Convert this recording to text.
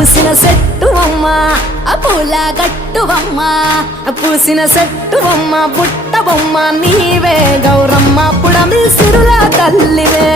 పూసిన చెట్టువమ్మ పూల గట్టువమ్మ పూసిన చెట్టువమ్మ బుట్ట బొమ్మ నీవే గౌరమ్మ పుడమి సిరుల తల్లివే